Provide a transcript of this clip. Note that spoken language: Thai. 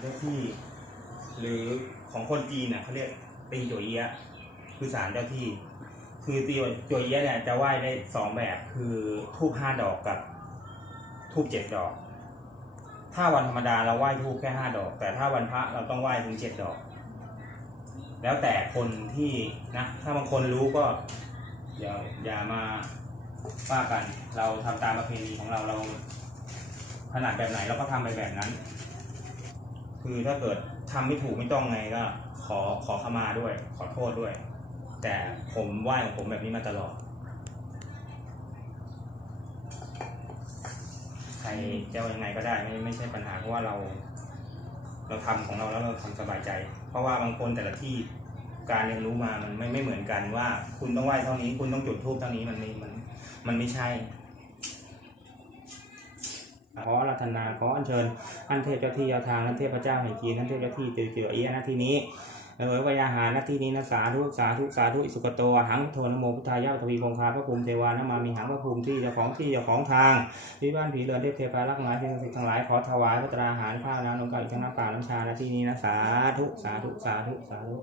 เจ้าที่ หรือของคนจีนน่ะเขาเรียกตีโจยเอียะคือศาลเจ้าที่ คือตีโจยเอียะเนี่ยจะไหว้ได้สองแบบคือทูบห้าดอกกับทูบเจ็ดดอก ถ้าวันธรรมดาเราไหว้ทูบแค่ห้าดอก แต่ถ้าวันพระเราต้องไหว้ถึงเจ็ดดอก แล้วแต่คนที่นะถ้าบางคนรู้ก็อย่าอย่ามาว่ากัน เราทำตามประเพณีของเราเราถนัดแบบไหนเราก็ทำไปแบบนั้น คือถ้าเกิดทำไม่ถูกไม่ต้องไงก็ ขอขอขมาด้วย ขอโทษด้วย แต่ผมไหว้ของผมแบบนี้มาตลอด ใครจะยังไงก็ได้ไม่ไม่ใช่ปัญหาเพราะว่าเรา เราทำของเราแล้วเราทำสบายใจ เพราะว่าบางคนแต่ละที่การเรียนรู้มามันไม่ไม่เหมือนกันว่า คุณต้องไหว้เท่านี้ คุณต้องจุดธูปเท่านี้มันไม่มันมันไม่ใช่ ขอรัตนาขออัญเชิญอันเทพเจ้าที่เจ้าทางอันเทพเจ้าแห่งจีนอันเทพเจ้าที่เจือเจือเอียนาที่นี้เออวิยาหารนาที่นี้นะสาธุสาธุสาธุสุกโตหังโทนโมพุทธายะทวีคงคาพระภูมิเทวานามามีหังพระภูมิที่เจ้าของที่เจ้าของทางที่บ้านผีเรือนเทพเทพารักหลายสิ่งศักดิ์สิทธิ์ทั้งหลายขอถวายพระตราหารข้าวน้ำนมไก่ทั้งน้ำเปล่าน้ำชาและที่นี้นะสาธุสาธุสาธุสาธุ